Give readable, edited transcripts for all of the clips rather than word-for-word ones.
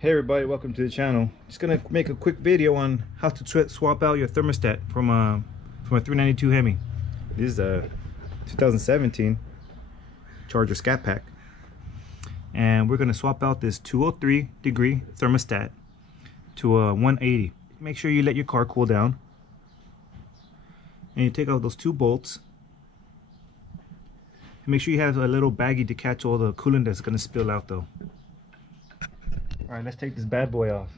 Hey everybody, welcome to the channel. Just gonna make a quick video on how to swap out your thermostat from a 392 Hemi. This is a 2017 Charger Scat pack, and we're gonna swap out this 203 degree thermostat to a 180. Make sure you let your car cool down, and you take out those two bolts. And make sure you have a little baggie to catch all the coolant that's gonna spill out though. All right, let's take this bad boy off.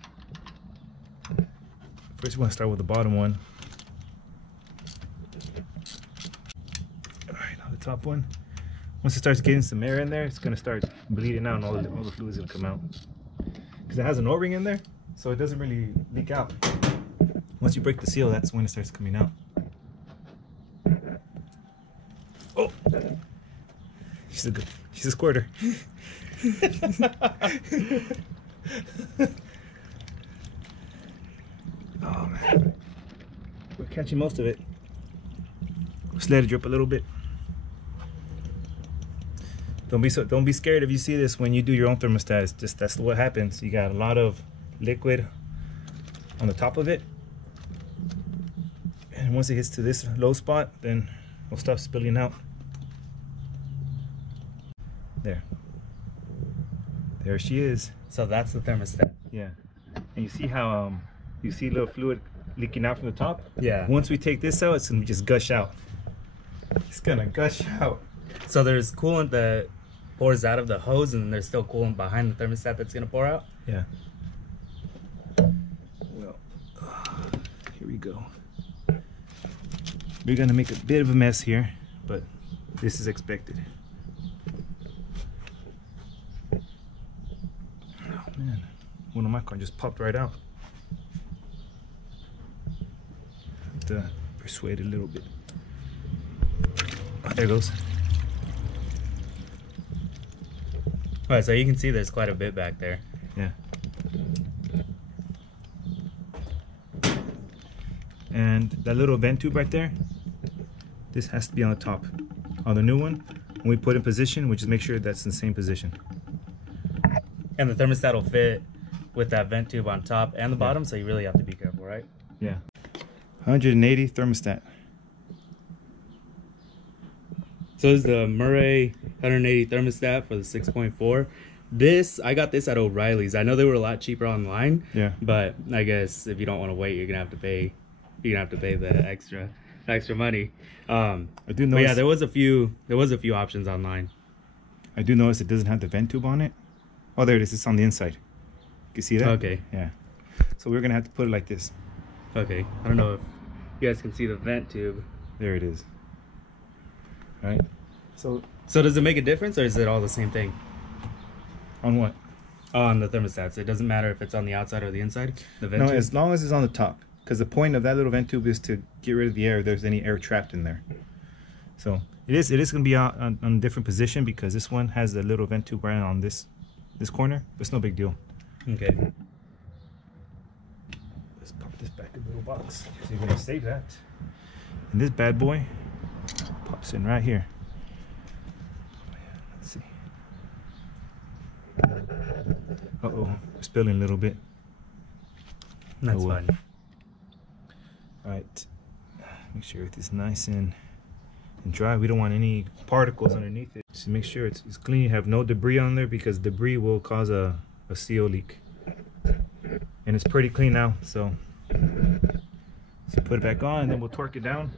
First, we want to start with the bottom one. All right, now the top one. Once it starts getting some air in there, it's going to start bleeding out, and all the fluid's going to come out. Because it has an O-ring in there, so it doesn't really leak out. Once you break the seal, that's when it starts coming out. Oh, she's a squirter. Oh man, we're catching most of it. Just let it drip a little bit. Don't be scared if you see this when you do your own thermostat. It's just that's what happens. You got a lot of liquid on the top of it, and once it gets to this low spot, then it'll stop spilling out. There she is. So that's the thermostat. Yeah, and you see how you see a little fluid leaking out from the top? Yeah. Once we take this out, it's gonna just gush out. It's gonna gush out. So there's coolant that pours out of the hose, and then there's still coolant behind the thermostat that's gonna pour out? Yeah. Well, here we go. We're gonna make a bit of a mess here, but this is expected. Man, one of my cars just popped right out. Have to persuade it a little bit. Oh, there it goes. Alright, so you can see there's quite a bit back there. Yeah. And that little vent tube right there, this has to be on the top. On the new one, when we put in position, we just make sure that's in the same position. And the thermostat will fit with that vent tube on top and the bottom, so you really have to be careful, right? Yeah. 180 thermostat. So this is the Murray 180 thermostat for the 6.4. This, I got this at O'Reilly's. I know they were a lot cheaper online. Yeah. But I guess if you don't want to wait, you're gonna have to pay. You're gonna have to pay the extra money. I do notice. But yeah, there was a few options online. I do notice it doesn't have the vent tube on it. Oh, there it is. It's on the inside. You see that? Okay. Yeah. So we're gonna have to put it like this. Okay. I don't know if you guys can see the vent tube. There it is. All right. So does it make a difference, or is it all the same thing? On what? On the thermostats. It doesn't matter if it's on the outside or the inside. The vent tube? As long as it's on the top, because the point of that little vent tube is to get rid of the air if there's any air trapped in there. So it is gonna be on a different position, because this one has the little vent tube right on this corner, but it's no big deal. Okay. Let's pop this back in the little box. So you're gonna save that. And this bad boy pops in right here. Let's see. Uh-oh, we're spilling a little bit. That's fine. All right. Make sure it's nice and dry. We don't want any particles underneath it. Just make sure it's clean. You have no debris on there, because debris will cause a seal leak. And it's pretty clean now, so put it back on, and then we'll torque it down.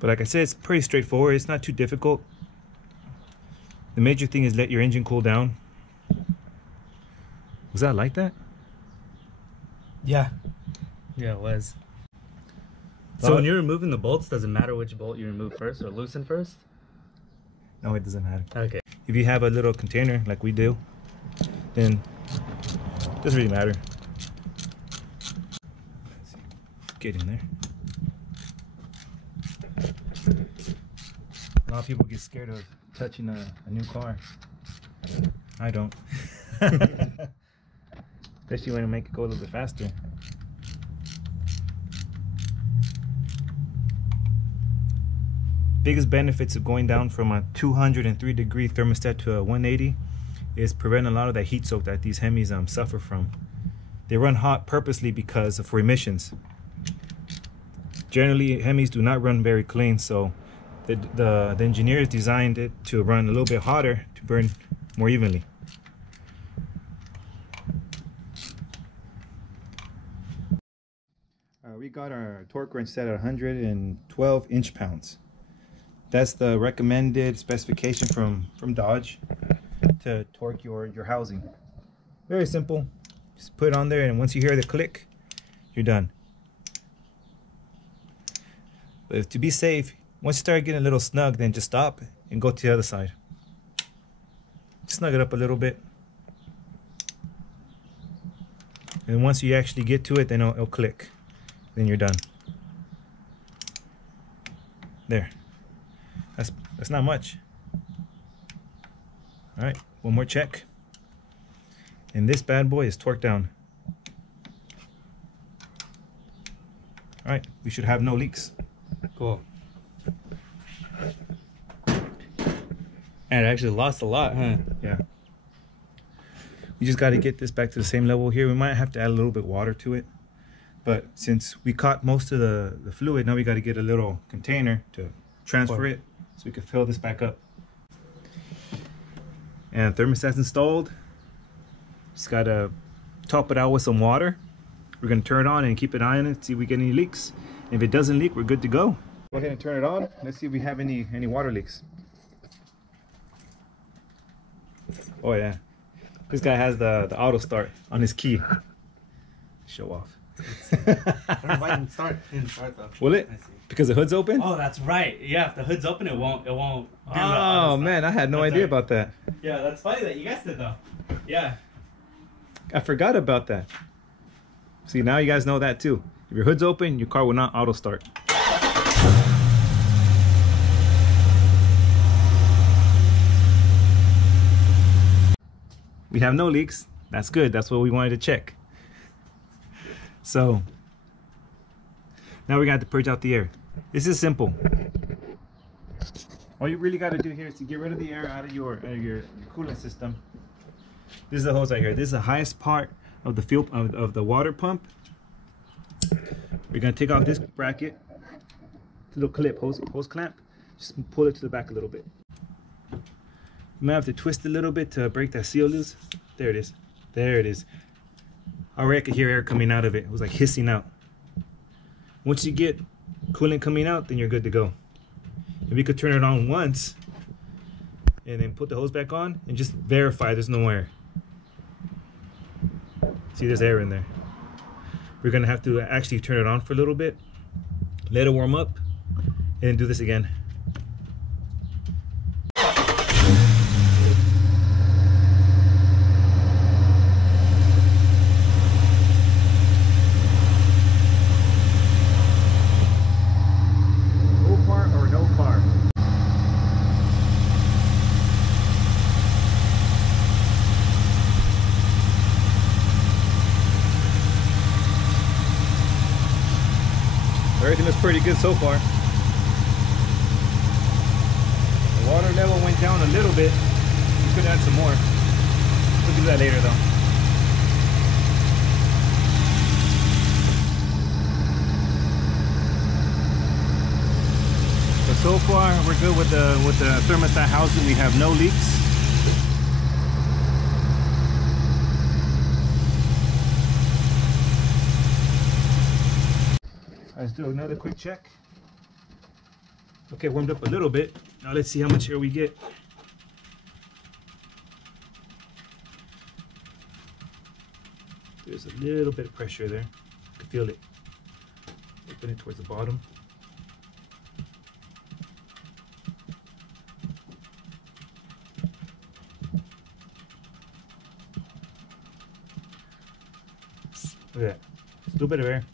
But like I said, it's pretty straightforward. It's not too difficult. The major thing is let your engine cool down. Was that like that? Yeah. Yeah, it was. So when you're removing the bolts, does it matter which bolt you remove first or loosen first? No, it doesn't matter. Okay. If you have a little container like we do, then it doesn't really matter. Let's see. Get in there. A lot of people get scared of touching a new car. I don't. Especially when you make it go a little bit faster. Biggest benefits of going down from a 203 degree thermostat to a 180 is prevent a lot of that heat soak that these Hemis suffer from. They run hot purposely because for emissions. Generally, Hemis do not run very clean, so the engineers designed it to run a little bit hotter to burn more evenly. We got our torque wrench set at 112 inch-pounds. That's the recommended specification from Dodge to torque your housing. Very simple. Just put it on there, and once you hear the click, you're done. But to be safe, once you start getting a little snug, then just stop and go to the other side. Snug it up a little bit. And once you actually get to it, then it'll click. Then you're done. There. That's not much. All right, one more check. And this bad boy is torqued down. All right, we should have no leaks. Cool. And it actually lost a lot, huh? Yeah. We just got to get this back to the same level here. We might have to add a little bit of water to it. But since we caught most of the fluid, now we got to get a little container to transfer it so we can fill this back up. And thermostat's installed. Just got to top it out with some water. We're going to turn it on and keep an eye on it, see if we get any leaks. If it doesn't leak, we're good to go. Go ahead and turn it on. Let's see if we have any water leaks. Oh yeah, this guy has the auto start on his key. Show off. I don't know why it didn't start. It didn't start though. Will it? Because the hood's open? Oh, that's right. Yeah, if the hood's open, it won't. Oh man, I had no idea about that. Yeah, that's funny that you guessed it though. Yeah. I forgot about that. See, now you guys know that too. If your hood's open, your car will not auto start. We have no leaks. That's good. That's what we wanted to check. So now we got to purge out the air. This is simple. All you really got to do here is to get rid of the air out of your coolant system. This is the hose right here. This is the highest part of the fuel of the water pump. We're gonna take off this bracket, little clip, hose clamp. Just pull it to the back a little bit. You might have to twist a little bit to break that seal loose. There it is. There it is. Already I could hear air coming out of it. It was like hissing out. Once you get coolant coming out, then you're good to go. And we could turn it on once and then put the hose back on and just verify there's no air. See, there's air in there. We're gonna have to actually turn it on for a little bit, let it warm up, and then do this again. Mopar or no par? Everything looks pretty good so far. The water level went down a little bit. We could add some more. We'll do that later though. But so far we're good with the thermostat housing. We have no leaks. Let's do another quick check. Okay, warmed up a little bit. Now let's see how much air we get. There's a little bit of pressure there. I can feel it. Open it towards the bottom. Look at that. Just a little bit of air.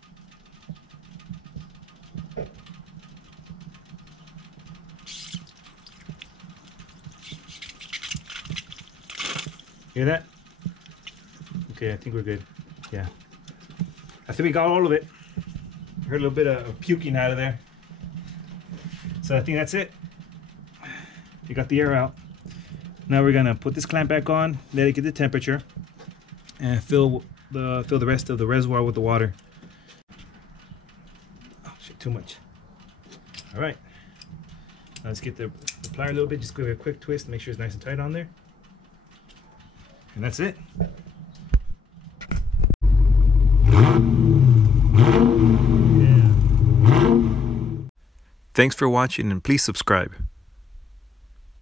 Hear that? Okay, I think we're good. Yeah. I think we got all of it. Heard a little bit of puking out of there. So I think that's it. We got the air out. Now we're gonna put this clamp back on, let it get the temperature, and fill the rest of the reservoir with the water. Oh shit, too much. All right. Now let's get the plier a little bit, just give it a quick twist, make sure it's nice and tight on there. And that's it. Thanks for watching, and please subscribe.